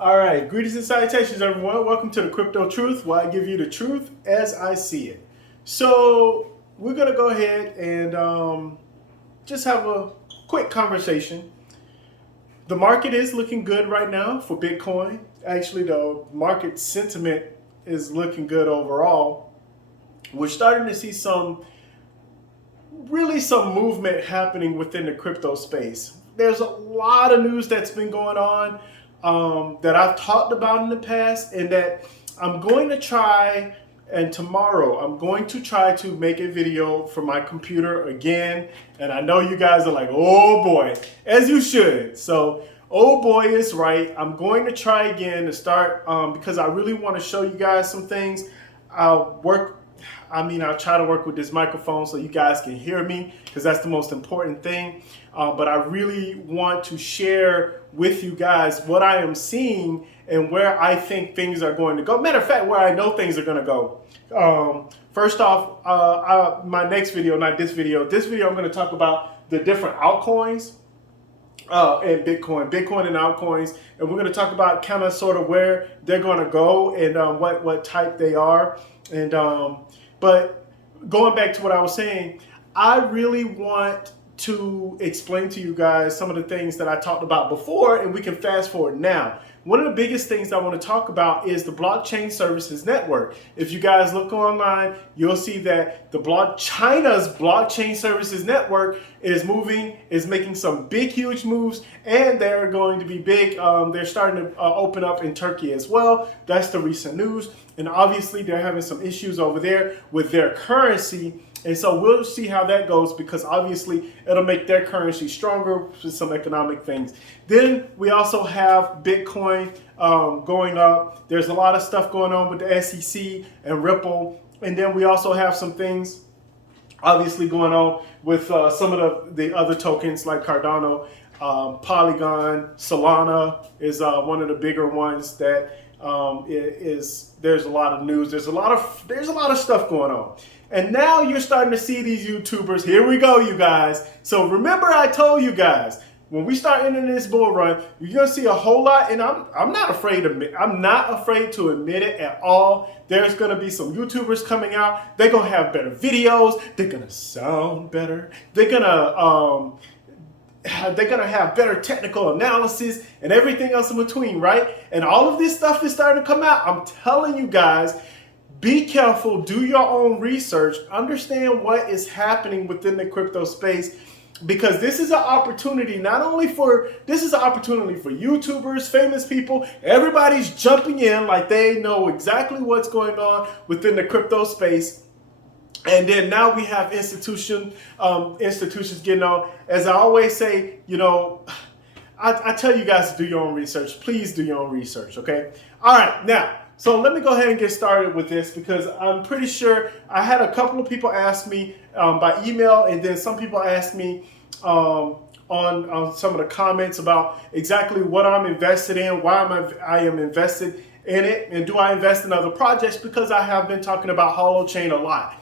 All right, greetings and salutations, everyone. Welcome to the Crypto Truth, where I give you the truth as I see it. So we're gonna go ahead and just have a quick conversation. The market is looking good right now for Bitcoin. Actually, the market sentiment is looking good overall. We're starting to see some movement happening within the crypto space. There's a lot of news that's been going on that I've talked about in the past, and that I'm going to try. And tomorrow, I'm going to try to make a video for my computer again. And I know you guys are like, oh boy, as you should. So, oh boy is right. I'm going to try again to start because I really want to show you guys some things. I'll work I'll try to work with this microphone so you guys can hear me, because that's the most important thing. But I really want to share with you guys what I am seeing and where I think things are going to go. Matter of fact, where I know things are going to go. First off, my next video, not this video. This video, I'm going to talk about the different altcoins and Bitcoin and altcoins, and we're going to talk about kind of sort of where they're going to go and what type they are. And but going back to what I was saying, I really want to explain to you guys some of the things that I talked about before, and we can fast forward now. One of the biggest things I want to talk about is the blockchain services network. If you guys look online, you'll see that China's blockchain services network is making some big, huge moves, and they're going to be big. They're starting to open up in Turkey as well. That's the recent news. And obviously, they're having some issues over there with their currency. And so we'll see how that goes, because obviously it'll make their currency stronger with some economic things. Then we also have Bitcoin going up. There's a lot of stuff going on with the SEC and Ripple. And then we also have some things obviously going on with some of the other tokens like Cardano, Polygon, Solana is one of the bigger ones that there's a lot of news. There's a lot of stuff going on. And now you're starting to see these YouTubers. Here we go, you guys. So remember, I told you guys, when we start entering this bull run, you're gonna see a whole lot, and I'm not afraid to admit it at all. There's gonna be some YouTubers coming out. They're gonna have better videos. They're gonna sound better. They're gonna have better technical analysis and everything else in between, right? And all of this stuff is starting to come out. I'm telling you guys, be careful, do your own research, understand what is happening within the crypto space, because this is an opportunity this is an opportunity for YouTubers, famous people. Everybody's jumping in like they know exactly what's going on within the crypto space. And then now we have institutions getting on. As I always say, I tell you guys to do your own research. Please do your own research, okay? All right, now, so let me go ahead and get started with this, because I'm pretty sure I had a couple of people ask me by email, and then some people asked me on some of the comments about exactly what I'm invested in, why I am invested in it, and do I invest in other projects, because I have been talking about Holochain a lot.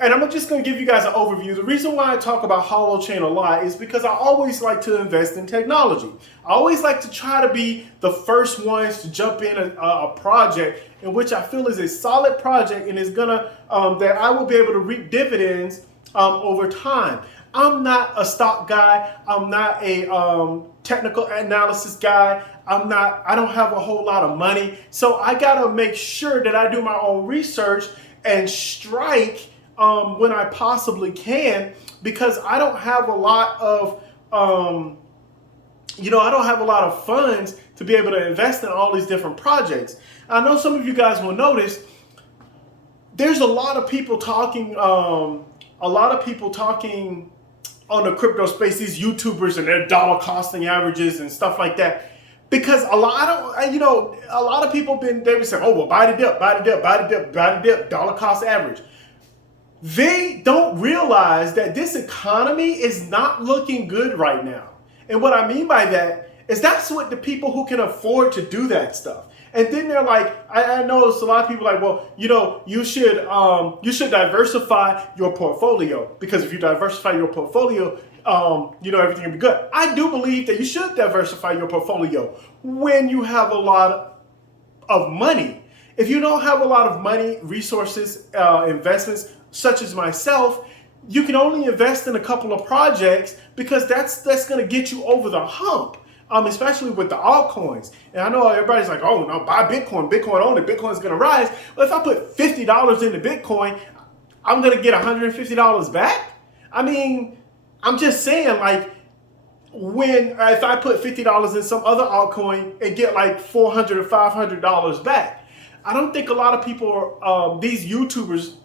And I'm just going to give you guys an overview. The reason why I talk about Holochain a lot is because I always like to invest in technology. I always like to try to be the first ones to jump in a project in which I feel is a solid project and is gonna that I will be able to reap dividends over time. I'm not a stock guy. I'm not a technical analysis guy. I don't have a whole lot of money. So I gotta make sure that I do my own research and strike when I possibly can, because I don't have a lot of, I don't have a lot of funds to be able to invest in all these different projects. I know some of you guys will notice there's a lot of people talking, on the crypto space, these YouTubers and their dollar costing averages and stuff like that. Because a lot of people they were saying, oh, well, buy the dip, dollar cost average. They don't realize that this economy is not looking good right now. And what I mean by that is that's what the people who can afford to do that stuff. And then they're like, I know it's a lot of people like, well, you should diversify your portfolio, because if you diversify your portfolio, everything will be good. I do believe that you should diversify your portfolio when you have a lot of money. If you don't have a lot of money, resources, investments, such as myself, you can only invest in a couple of projects because that's going to get you over the hump. Especially with the altcoins. And I know everybody's like, oh, no, buy Bitcoin, Bitcoin only, Bitcoin's going to rise. Well, if I put $50 into Bitcoin, I'm going to get $150 back? I mean, I'm just saying, like, if I put $50 in some other altcoin and get like $400 or $500 back, I don't think a lot of people, these YouTubers,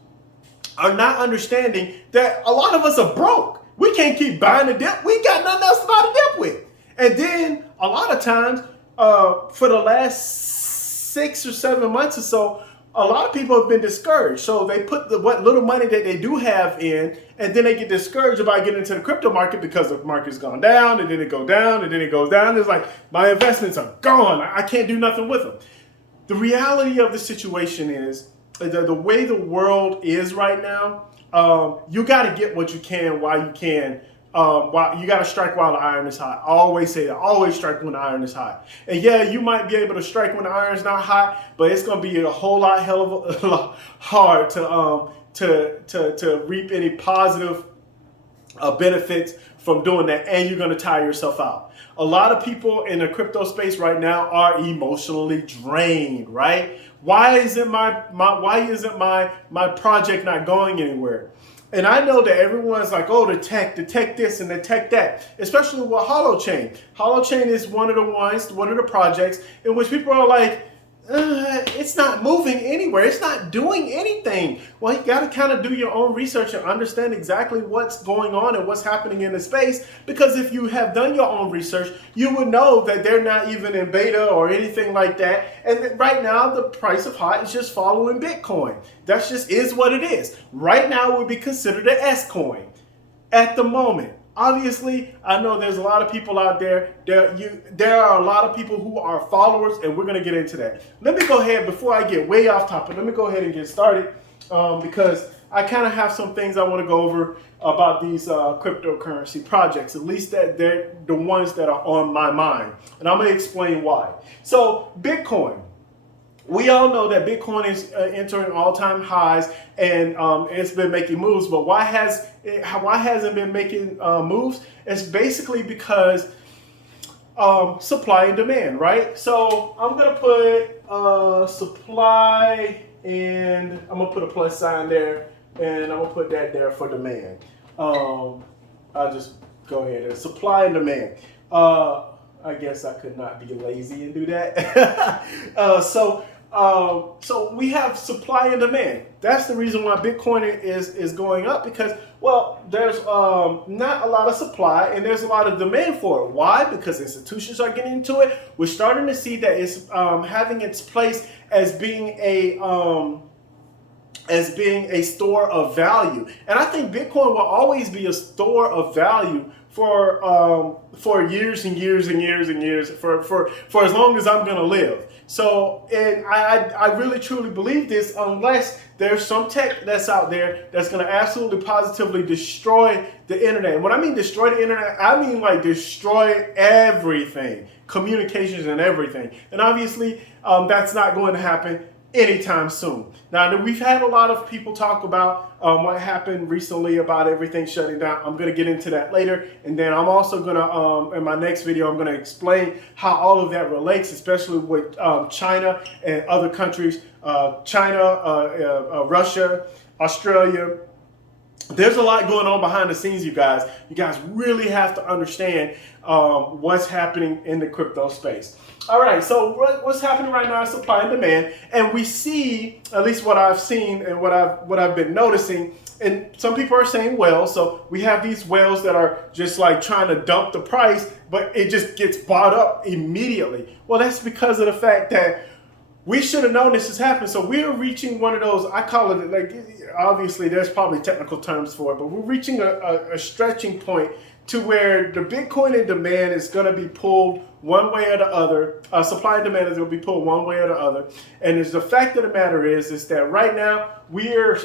are not understanding that a lot of us are broke. We can't keep buying the dip. We got nothing else to buy the dip with. And then a lot of times, for the last 6 or 7 months or so, a lot of people have been discouraged. So they put what little money that they do have in, and then they get discouraged about getting into the crypto market because the market's gone down, and then it goes down, and then it goes down. It's like, my investments are gone. I can't do nothing with them. The reality of the situation is, the way the world is right now, you got to get what you can while you can. You got to strike while the iron is hot. I always say that. Always strike when the iron is hot. And yeah, you might be able to strike when the iron's not hot, but it's going to be a whole lot hard to reap any positive benefits from doing that, and you're going to tire yourself out. A lot of people in the crypto space right now are emotionally drained, right? Why isn't my project not going anywhere? And I know that everyone's like, oh, the tech this and the tech that, especially with Holochain. Holochain is one of the projects in which people are like, it's not moving anywhere. It's not doing anything. Well, you got to kind of do your own research and understand exactly what's going on and what's happening in the space. Because if you have done your own research, you would know that they're not even in beta or anything like that. And right now, the price of hot is just following Bitcoin. That just is what it is. Right now, it would be considered an S coin at the moment. Obviously, I know there's a lot of people out there. There are a lot of people who are followers, and we're going to get into that. Let me go ahead, before I get way off topic, let me go ahead and get started because I kind of have some things I want to go over about these cryptocurrency projects, at least that they're the ones that are on my mind. And I'm going to explain why. So, Bitcoin. We all know that Bitcoin is entering all-time highs, and it's been making moves. But why hasn't it been making moves? It's basically because supply and demand, right? So I'm gonna put supply, and I'm gonna put a plus sign there, and I'm gonna put that there for demand. I'll just go ahead and supply and demand. I guess I could not be lazy and do that. So we have supply and demand. That's the reason why Bitcoin is going up, because, well, there's not a lot of supply and there's a lot of demand for it. Why? Because institutions are getting into it. We're starting to see that it's having its place as being a store of value. And I think Bitcoin will always be a store of value for years and years and years and years, for as long as I'm gonna live. So, and I really truly believe this, unless there's some tech that's out there that's gonna absolutely positively destroy the internet. And when I mean destroy the internet, I mean like destroy everything, communications and everything. And obviously, that's not going to happen anytime soon. Now, we've had a lot of people talk about what happened recently about everything shutting down. I'm going to get into that later. And then I'm also going to, in my next video, I'm going to explain how all of that relates, especially with China and other countries, China, Russia, Australia. There's a lot going on behind the scenes, you guys. You guys really have to understand what's happening in the crypto space. All right, so what's happening right now is supply and demand, and we see, at least what I've seen and what I've been noticing, and some people are saying whales. So we have these whales that are just like trying to dump the price, but it just gets bought up immediately. Well, that's because of the fact that we should have known this is happening. So we're reaching one of those, I call it, like, obviously there's probably technical terms for it, but we're reaching a stretching point to where the Bitcoin and demand is going to be pulled one way or the other. Supply and demand is going to be pulled one way or the other. And the fact of the matter is that right now we're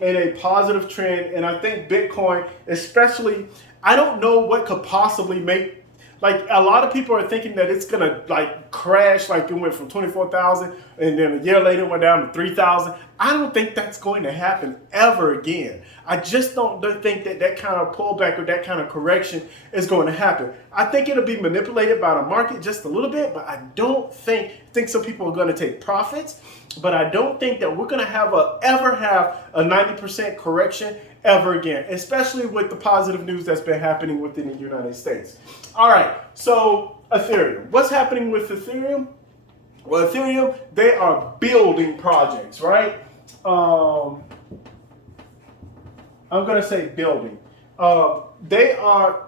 in a positive trend. And I think Bitcoin, especially, I don't know what could possibly make, like, a lot of people are thinking that it's gonna like crash, like it went from 24,000 and then a year later it went down to 3,000. I don't think that's going to happen ever again. I just don't think that that kind of pullback or that kind of correction is going to happen. I think it'll be manipulated by the market just a little bit, but I don't think some people are going to take profits, but I don't think that we're going to ever have a 90% correction ever again, especially with the positive news that's been happening within the United States. All right, so Ethereum. What's happening with Ethereum? Well, Ethereum, they are building projects, right? I'm going to say building. Ethereum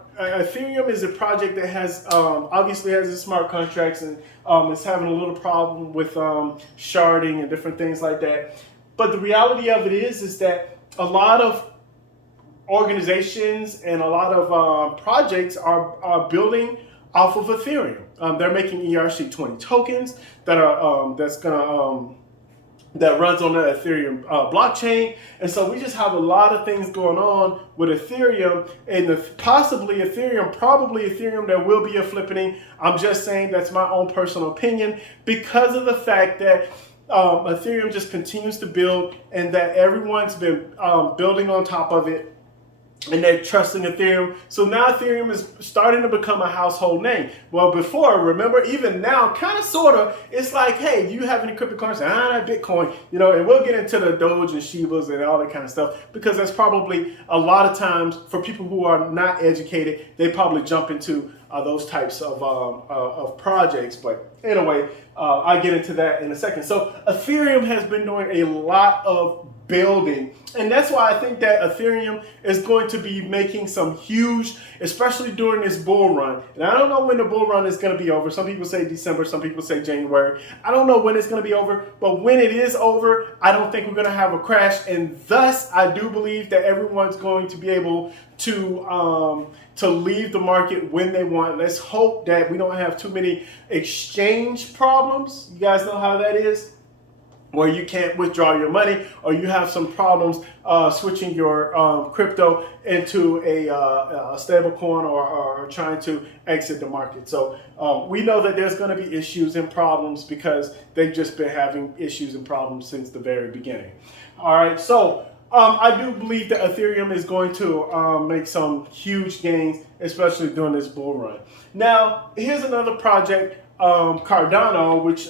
is a project that has obviously has its smart contracts and it's having a little problem with sharding and different things like that. But the reality of it is that a lot of organizations and a lot of projects are building off of Ethereum. They're making ERC20 tokens that are that runs on the Ethereum blockchain. And so we just have a lot of things going on with Ethereum, and probably Ethereum, there will be a flippening. I'm just saying that's my own personal opinion because of the fact that Ethereum just continues to build and that everyone's been building on top of it. And they're trusting Ethereum. So now Ethereum is starting to become a household name. Well, before, remember, even now, kind of, sort of, it's like, hey, do you have any cryptocurrency? Bitcoin, and we'll get into the Doge and Shibas and all that kind of stuff, because that's probably a lot of times for people who are not educated, they probably jump into those types of projects. But anyway, I'll get into that in a second. So Ethereum has been doing a lot of building, and that's why I think that Ethereum is going to be making some huge, especially during this bull run. And I don't know when the bull run is going to be over. Some people say December, some people say January. I don't know when it's going to be over, but when it is over, I don't think we're going to have a crash, and thus I do believe that everyone's going to be able to leave the market when they want. Let's hope that we don't have too many exchange problems. You guys know how that is, where you can't withdraw your money, or you have some problems switching your crypto into a stable coin, or trying to exit the market. So we know that there's going to be issues and problems because they've just been having issues and problems since the very beginning. All right, so I do believe that Ethereum is going to make some huge gains, especially during this bull run. Now, here's another project, Cardano, which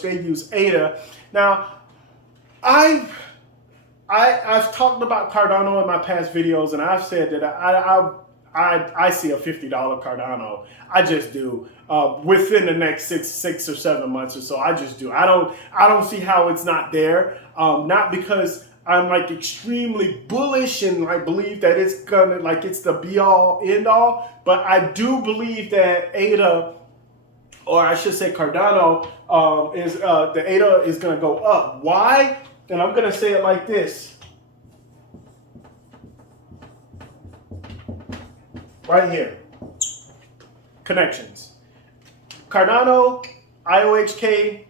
they use ADA. Now, I've talked about Cardano in my past videos, and I've said that I see a $50 Cardano. I just do within the next six or 7 months or so. I just do. I don't see how it's not there. Not because I'm like extremely bullish and I believe that it's the be all end all, but I do believe that ADA, or I should say Cardano, the ADA is going to go up. Why? And I'm going to say it like this. Right here. Connections. Cardano, IOHK,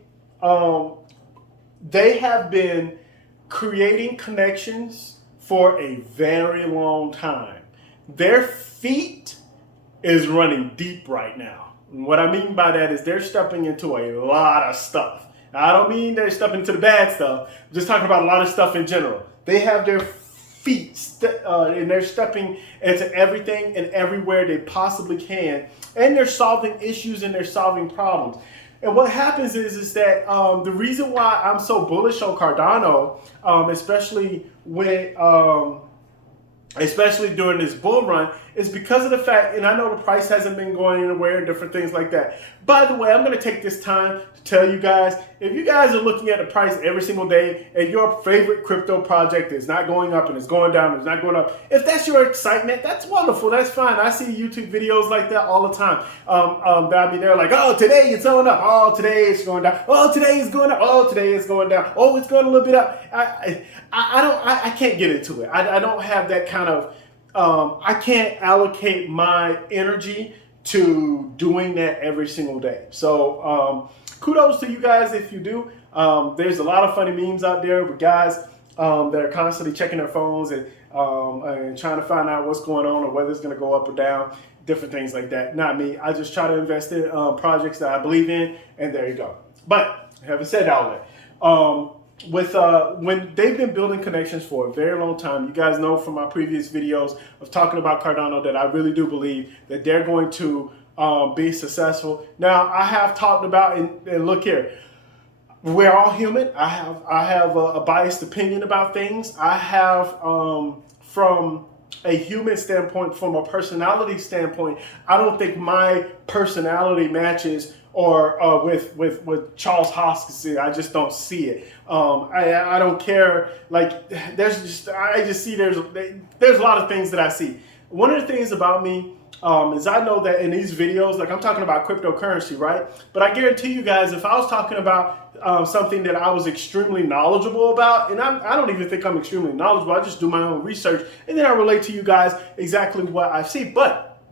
they have been creating connections for a very long time. Their feet is running deep right now. And what I mean by that is they're stepping into a lot of stuff. Now, I don't mean they're stepping into the bad stuff. I'm just talking about a lot of stuff in general. They have their feet and they're stepping into everything and everywhere they possibly can. And they're solving issues and they're solving problems. And what happens is that the reason why I'm so bullish on Cardano, especially during this bull run, is because of the fact, and I know the price hasn't been going anywhere and different things like that. By the way, I'm going to take this time to tell you guys, if you guys are looking at the price every single day and your favorite crypto project is not going up and it's going down and it's not going up, if that's your excitement, that's wonderful. That's fine. I see YouTube videos like that all the time. They're like, oh, today it's going up. Oh, today it's going down. Oh, today it's going up. Oh, today it's going down. Oh, it's going a little bit up. I can't get into it. I don't have that kind of, I can't allocate my energy to doing that every single day. So kudos to you guys if you do. There's a lot of funny memes out there with guys that are constantly checking their phones and trying to find out what's going on or whether it's going to go up or down, different things like that. Not me. I just try to invest in projects that I believe in, and there you go. But having said all that, when they've been building connections for a very long time, you guys know from my previous videos of talking about Cardano that I really do believe that they're going to be successful. Now, I have talked about, and look here, we're all human. I have a biased opinion about things. I have, from a human standpoint, from a personality standpoint, I don't think my personality matches or with Charles Hoskinson. I just don't see it. I don't care. Like I just see there's a lot of things that I see. One of the things about me is I know that in these videos, like I'm talking about cryptocurrency, right? But I guarantee you guys, if I was talking about something that I was extremely knowledgeable about, and I don't even think I'm extremely knowledgeable, I just do my own research, and then I relate to you guys exactly what I see. But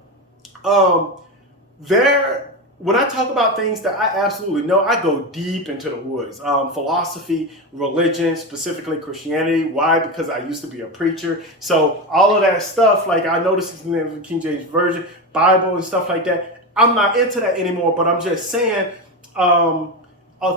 when I talk about things that I absolutely know, I go deep into the woods. Philosophy, religion, specifically Christianity. Why? Because I used to be a preacher. So all of that stuff, like I noticed it's in the King James Version, Bible and stuff like that. I'm not into that anymore, but I'm just saying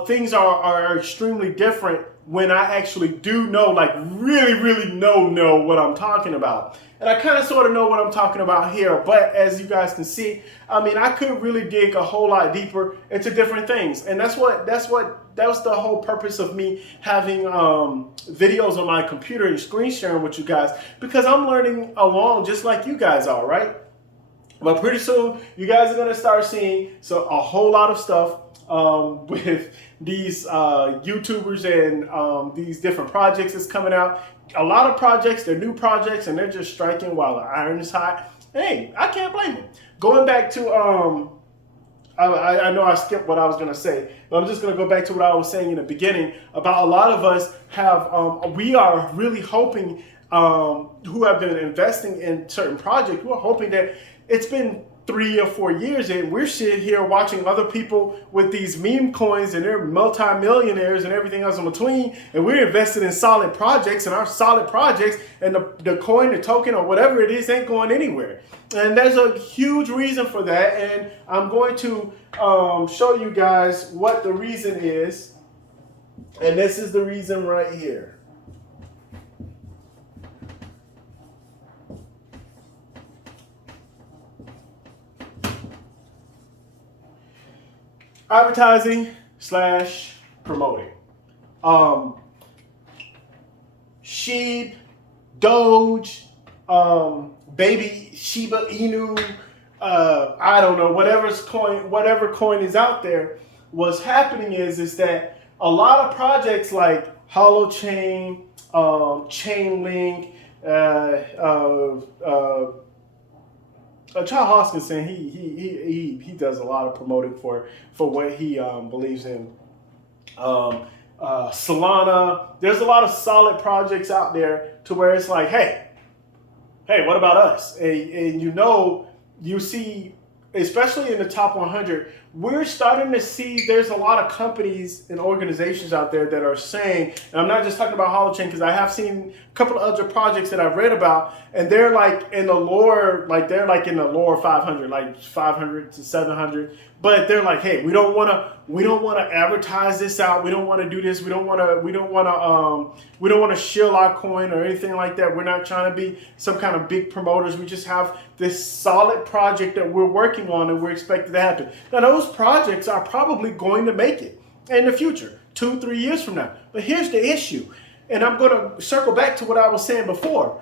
things are extremely different when I actually do know, like really know what I'm talking about. And I kind of sort of know what I'm talking about here. But as you guys can see, I mean, I could really dig a whole lot deeper into different things. And that was the whole purpose of me having videos on my computer and screen sharing with you guys, because I'm learning along just like you guys are, right? But pretty soon, you guys are going to start seeing a whole lot of stuff with these YouTubers and these different projects that's coming out. A lot of projects, they're new projects, and they're just striking while the iron is hot. Hey, I can't blame them. Going back to, I know I skipped what I was going to say, but I'm just going to go back to what I was saying in the beginning about a lot of us we are really hoping, who have been investing in certain projects, who are hoping that it's been 3 or 4 years and we're sitting here watching other people with these meme coins and they're multi-millionaires and everything else in between, and we're invested in solid projects, and our solid projects and the coin, the token, or whatever it is ain't going anywhere. And there's a huge reason for that, and I'm going to show you guys what the reason is, and this is the reason right here. Advertising / promoting. Sheep, Doge, baby Shiba Inu, I don't know, whatever coin is out there. What's happening is that a lot of projects like Holochain, Chainlink, Charles Hoskinson, he does a lot of promoting for what he believes in. Solana, there's a lot of solid projects out there to where it's like, hey, what about us? And you see, especially in the top 100, we're starting to see there's a lot of companies and organizations out there that are saying, and I'm not just talking about Holochain, because I have seen a couple of other projects that I've read about, and they're like in the lower, lower 500, like 500 to 700. But they're like, hey, we don't want to advertise this out. We don't want to do this. We don't want to shill our coin or anything like that. We're not trying to be some kind of big promoters. We just have this solid project that we're working on and we're expected to happen. Now, those projects are probably going to make it in the future, 2-3 years from now. But here's the issue, and I'm going to circle back to what I was saying before.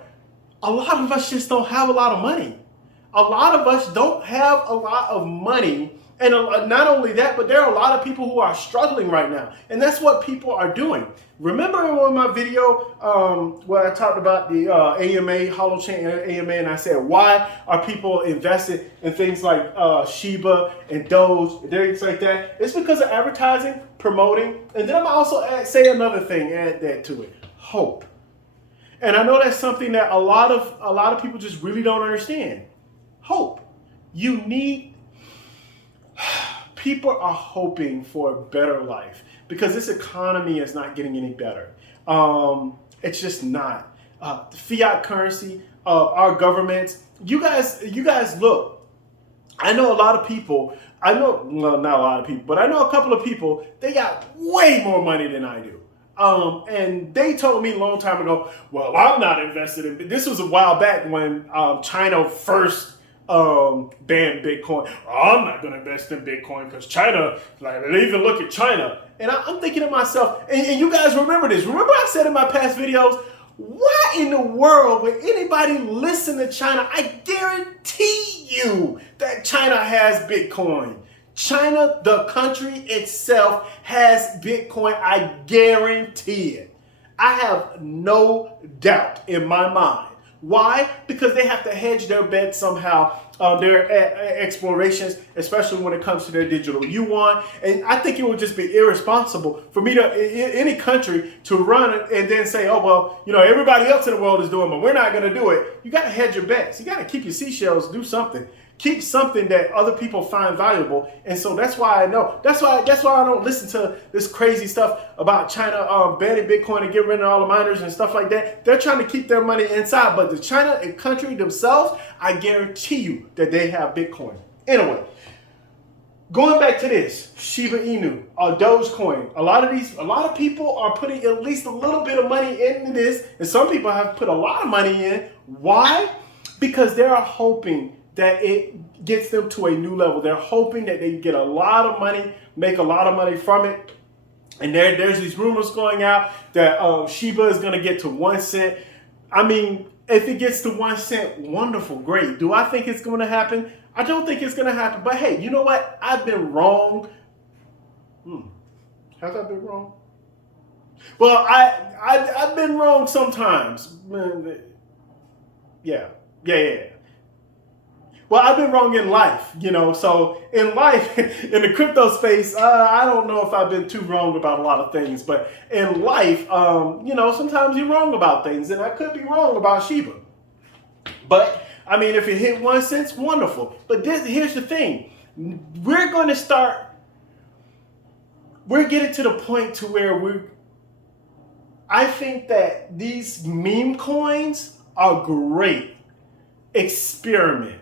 A lot of us just don't have a lot of money. A lot of us don't have a lot of money. And not only that, but there are a lot of people who are struggling right now. And that's what people are doing. Remember in my video where I talked about the AMA, Holochain AMA, and I said, why are people invested in things like Shiba and Doge and things like that? It's because of advertising, promoting, and then I'm also say another thing, add that to it, hope. And I know that's something that a lot of people just really don't understand. Hope. People are hoping for a better life because this economy is not getting any better. It's just not. The fiat currency, our governments. You guys look. I know a lot of people. Well, not a lot of people, but I know a couple of people. They got way more money than I do. And they told me a long time ago, well, I'm not invested in. This was a while back when China first banned Bitcoin. I'm not going to invest in Bitcoin because China, like, they even look at China. And I'm thinking to myself, and you guys remember this. Remember I said in my past videos, why in the world would anybody listen to China? I guarantee you that China has Bitcoin. China, the country itself, has Bitcoin. I guarantee it. I have no doubt in my mind. Why? Because they have to hedge their bets somehow, their explorations, especially when it comes to their digital yuan. And I think it would just be irresponsible for me to, any country, to run and then say, oh, well, everybody else in the world is doing it, but we're not going to do it. You got to hedge your bets. You got to keep your seashells, do something. Keep something that other people find valuable. And so that's why I know. That's why I don't listen to this crazy stuff about China banning Bitcoin and getting rid of all the miners and stuff like that. They're trying to keep their money inside. But the China country themselves, I guarantee you that they have Bitcoin. Anyway, going back to this, Shiba Inu, Dogecoin. A lot of people are putting at least a little bit of money into this. And some people have put a lot of money in. Why? Because they're hoping that it gets them to a new level. They're hoping that they get a lot of money, make a lot of money from it. And there's these rumors going out that Shiba is going to get to 1 cent. I mean, if it gets to 1 cent, wonderful, great. Do I think it's going to happen? I don't think it's going to happen. But hey, you know what? I've been wrong. Have I been wrong? Well, I've been wrong sometimes. Yeah. Well, I've been wrong in life, so in life, in the crypto space, I don't know if I've been too wrong about a lot of things, but in life, sometimes you're wrong about things, and I could be wrong about Shiba. But, I mean, if it hit 1 cent, wonderful. But here's the thing. We're getting to the point to where I think that these meme coins are great experiment.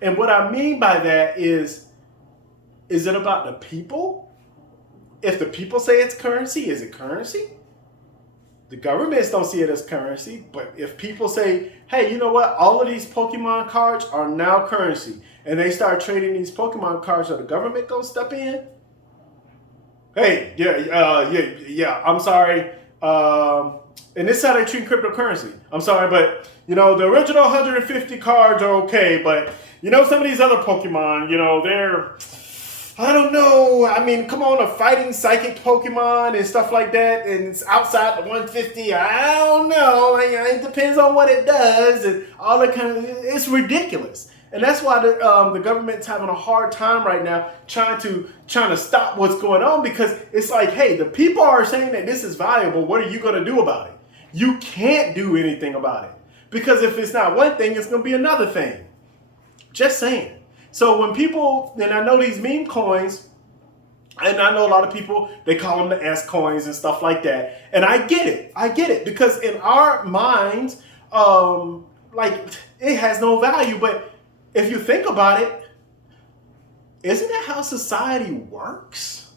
And what I mean by that is it about the people? If the people say it's currency, is it currency? The governments don't see it as currency, but if people say, hey, you know what? All of these Pokemon cards are now currency, and they start trading these Pokemon cards, are the government gonna step in? Hey, yeah, I'm sorry. And this is how they treat cryptocurrency. I'm sorry, but the original 150 cards are okay, but some of these other Pokemon, they're, I don't know. I mean, come on, a fighting psychic Pokemon and stuff like that, and it's outside the 150. I don't know. It depends on what it does and all that kind of. It's ridiculous, and that's why the government's having a hard time right now trying to stop what's going on, because it's like, hey, the people are saying that this is valuable. What are you going to do about it? You can't do anything about it, because if it's not one thing, it's going to be another thing. Just saying. So when people, and I know these meme coins, and I know a lot of people, they call them the S coins and stuff like that. And I get it. Because in our minds, it has no value. But if you think about it, isn't that how society works?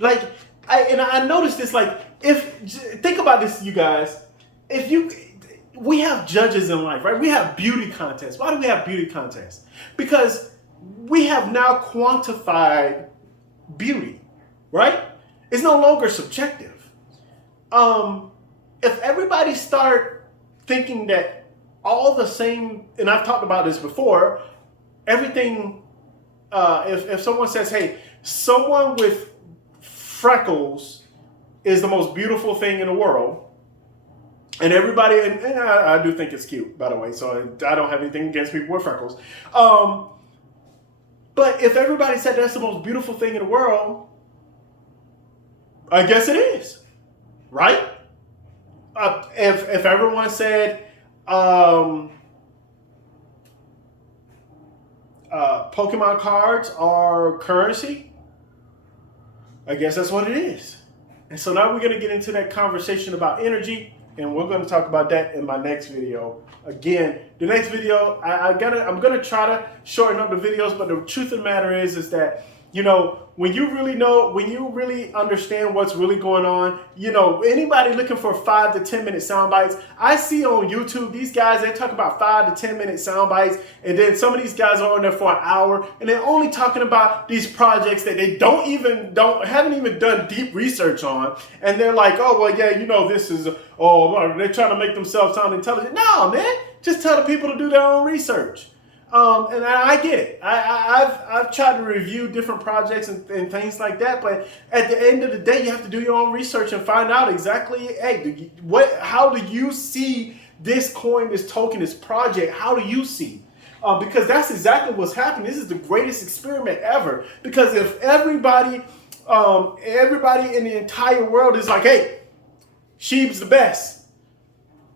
I noticed this, think about this, you guys. We have judges in life, right? We have beauty contests. Why do we have beauty contests? Because we have now quantified beauty, right? It's no longer subjective. If everybody start thinking that all the same, and I've talked about this before, everything, if someone says, hey, someone with freckles is the most beautiful thing in the world, and everybody, and I do think it's cute, by the way, so I don't have anything against people with freckles. But if everybody said that's the most beautiful thing in the world, I guess it is, right? If everyone said Pokemon cards are currency, I guess that's what it is. And so now we're going to get into that conversation about energy, and we're going to talk about that in my next video. Again, the next video, I'm going to try to shorten up the videos, but the truth of the matter is that, you know, when you really understand what's really going on, you know, anybody looking for 5 to 10 minute sound bites, I see on YouTube, these guys, they talk about 5 to 10 minute sound bites, and then some of these guys are on there for an hour, and they're only talking about these projects that they haven't even done deep research on, and they're like, oh, well, yeah, you know, this is, they're trying to make themselves sound intelligent. No, man, just tell the people to do their own research. And I get it. I've tried to review different projects and things like that, but at the end of the day, you have to do your own research and find out exactly, hey, how do you see this coin, this token, this project? How do you see? Because that's exactly what's happening. This is the greatest experiment ever. Because if everybody in the entire world is like, hey, SHIB's the best,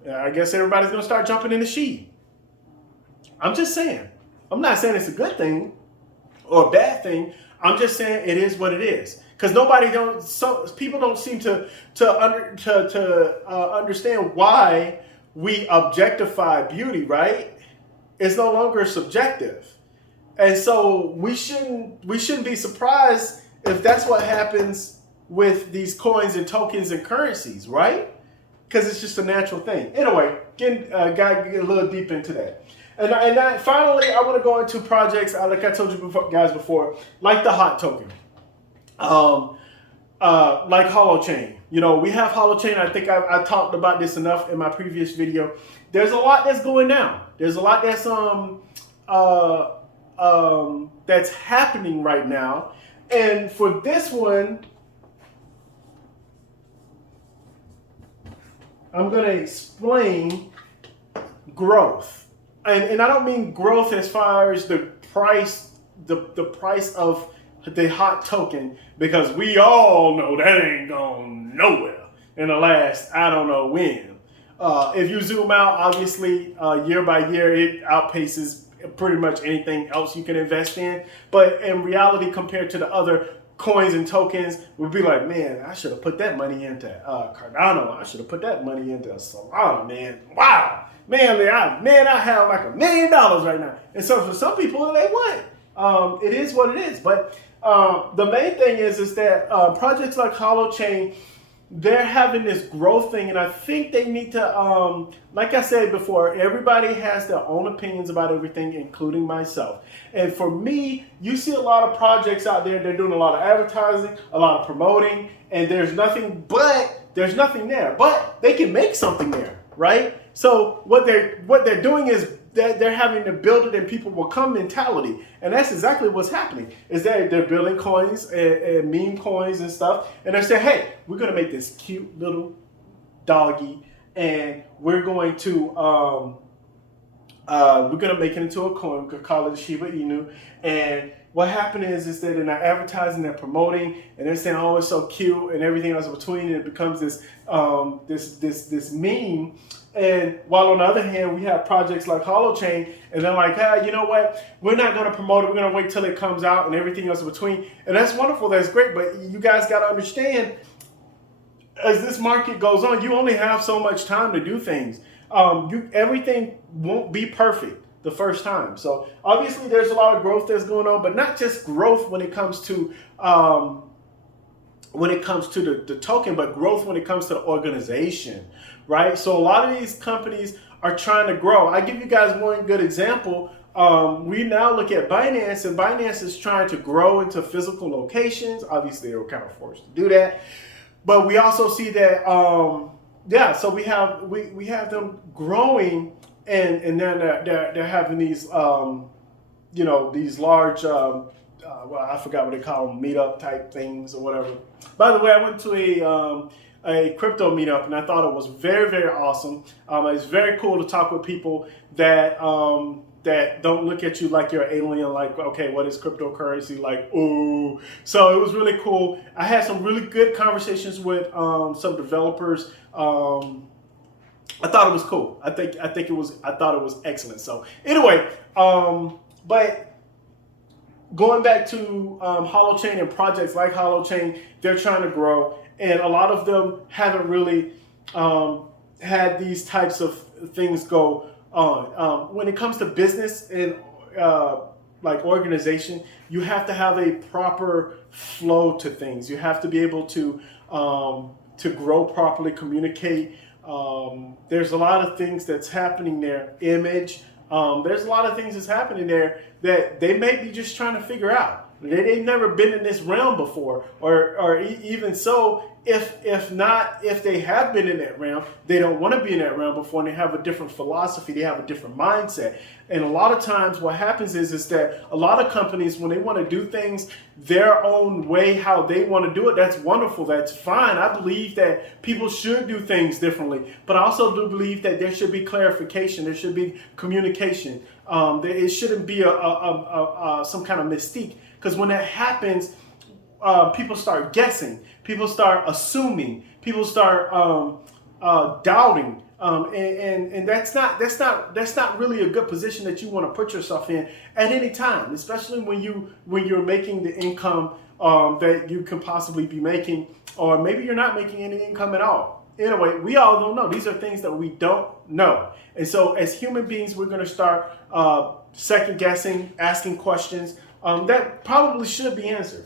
I guess everybody's going to start jumping into SHIB. I'm just saying. I'm not saying it's a good thing or a bad thing. I'm just saying it is what it is. Because people don't seem to understand why we objectify beauty, right? It's no longer subjective. And so we shouldn't be surprised if that's what happens with these coins and tokens and currencies, right? Because it's just a natural thing. Anyway, get a little deep into that. And finally, I want to go into projects, like I told you guys before, like the hot token, like Holochain. You know, we have Holochain. I think I talked about this enough in my previous video. There's a lot that's going down. There's a lot that's happening right now. And for this one, I'm going to explain growth. And I don't mean growth as far as the price of the hot token, because we all know that ain't going nowhere in the last, I don't know when. If you zoom out, obviously, year by year, it outpaces pretty much anything else you can invest in. But in reality, compared to the other coins and tokens, we'd be like, man, I should have put that money into Cardano. I should have put that money into Solana, man. Wow. Man, I have like $1 million right now. And so for some people, they would. It is what it is. But the main thing is that projects like Holochain, they're having this growth thing. And I think they need to, like I said before, everybody has their own opinions about everything, including myself. And for me, you see a lot of projects out there. They're doing a lot of advertising, a lot of promoting, and there's nothing there. But they can make something there, right? So what they're doing is that they're having to build it and people will come mentality. And that's exactly what's happening, is that they're building coins and meme coins and stuff. And they're saying, hey, we're going to make this cute little doggy, and we're going to make it into a coin. We could call it Shiba Inu. And what happened is that in our advertising, they're promoting, and they're saying, oh, it's so cute, and everything else in between, and it becomes this this meme. And while on the other hand, we have projects like Holochain, and they're like, you know what? We're not going to promote it. We're going to wait till it comes out and everything else in between. And that's wonderful. That's great. But you guys got to understand, as this market goes on, you only have so much time to do things. Everything won't be perfect the first time. So obviously there's a lot of growth that's going on, but not just growth when it comes to the token, but growth when it comes to the organization, right? So a lot of these companies are trying to grow. I give you guys one good example. We now look at Binance, and Binance is trying to grow into physical locations. Obviously, they were kind of forced to do that, but we also see that, so we have them growing, and then they're having these, these large. Well, I forgot what they call them, meetup type things or whatever. By the way, I went to a crypto meetup, and I thought it was very, very awesome. It's very cool to talk with people that that don't look at you like you're an alien, like, okay, what is cryptocurrency? Like, ooh. So it was really cool. I had some really good conversations with some developers. I thought it was cool. I thought it was excellent. So anyway, but going back to Holochain and projects like Holochain, they're trying to grow. and a lot of them haven't really had these types of things go on. When it comes to business and like organization, you have to have a proper flow to things. You have to be able to grow properly, communicate. There's a lot of things that's happening there. Image. There's a lot of things that's happening there that they may be just trying to figure out. They've never been in this realm before, or even so, if they have been in that realm, they don't want to be in that realm before, and they have a different philosophy, they have a different mindset. And a lot of times what happens is that a lot of companies, when they want to do things their own way, how they want to do it, that's wonderful, that's fine. I believe that people should do things differently, but I also do believe that there should be clarification, there should be communication. It shouldn't be some kind of mystique. Because when that happens, people start guessing, people start assuming, people start doubting, and that's not really a good position that you want to put yourself in at any time, especially when you're making the income that you can possibly be making, or maybe you're not making any income at all. Anyway, we all don't know. These are things that we don't know, and so as human beings, we're going to start second guessing, asking questions. That probably should be answered.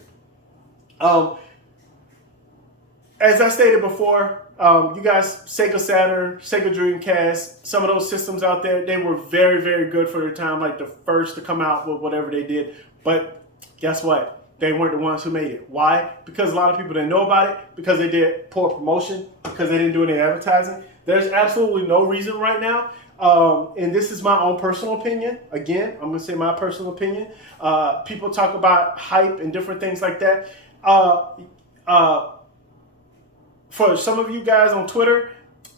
As I stated before, you guys, Sega Saturn, Sega Dreamcast, some of those systems out there, they were very, very good for their time, like the first to come out with whatever they did. But guess what? They weren't the ones who made it. Why? Because a lot of people didn't know about it, because they did poor promotion, because they didn't do any advertising. There's absolutely no reason right now. And this is my own personal opinion. Again, I'm going to say my personal opinion. People talk about hype and different things like that. For some of you guys on Twitter,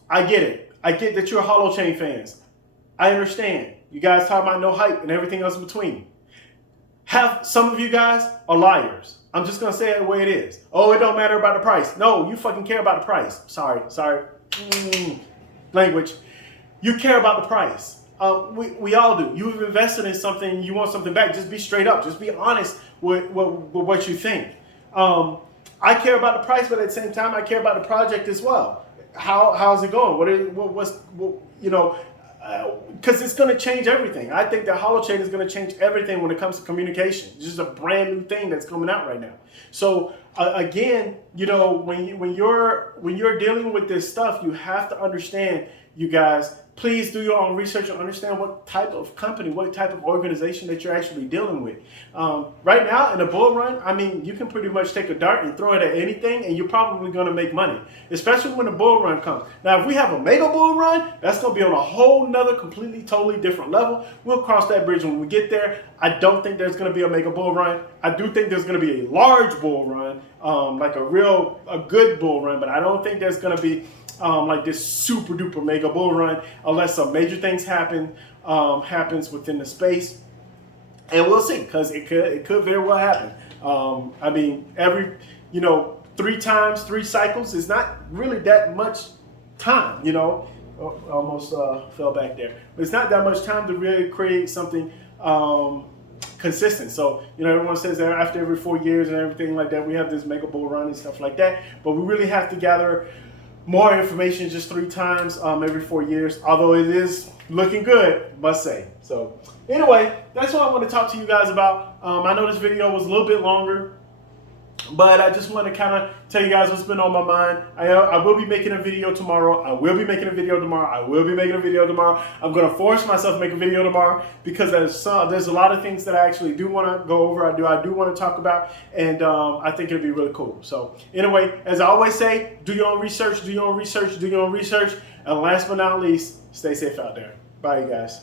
I get it. I get that you're Holochain fans. I understand. You guys talk about no hype and everything else in between. Some of you guys are liars. I'm just going to say it the way it is. Oh, it don't matter about the price. No, you fucking care about the price. Sorry. Language. You care about the price. We all do. You've invested in something, you want something back. Just be straight up. Just be honest with what you think. I care about the price, but at the same time, I care about the project as well. How's it going? Because it's going to change everything. I think that Holochain is going to change everything when it comes to communication. It's just a brand new thing that's coming out right now. So again, when you're dealing with this stuff, you have to understand, you guys, please do your own research and understand what type of company, what type of organization that you're actually dealing with. Right now, in a bull run, I mean, you can pretty much take a dart and throw it at anything, and you're probably going to make money, especially when a bull run comes. Now, if we have a mega bull run, that's going to be on a whole nother, completely, totally different level. We'll cross that bridge when we get there. I don't think there's going to be a mega bull run. I do think there's going to be a large bull run, like a good bull run, but I don't think there's going to be like this super duper mega bull run unless some major things happens within the space, and we'll see, because it could very well happen. I mean, every 3 cycles is not really that much time. Almost fell back there, but it's not that much time to really create something consistent. So everyone says that after every 4 years and everything like that, we have this mega bull run and stuff like that, but we really have to gather more information just 3 times every 4 years, although it is looking good, must say. So anyway, that's what I want to talk to you guys about. I know this video was a little bit longer, but I just want to kind of tell you guys what's been on my mind. I will be making a video tomorrow. I'm going to force myself to make a video tomorrow, because there's a lot of things that I actually do want to go over. I do want to talk about, and I think it'll be really cool. So anyway, as I always say, do your own research, and last but not least, stay safe out there. Bye, you guys.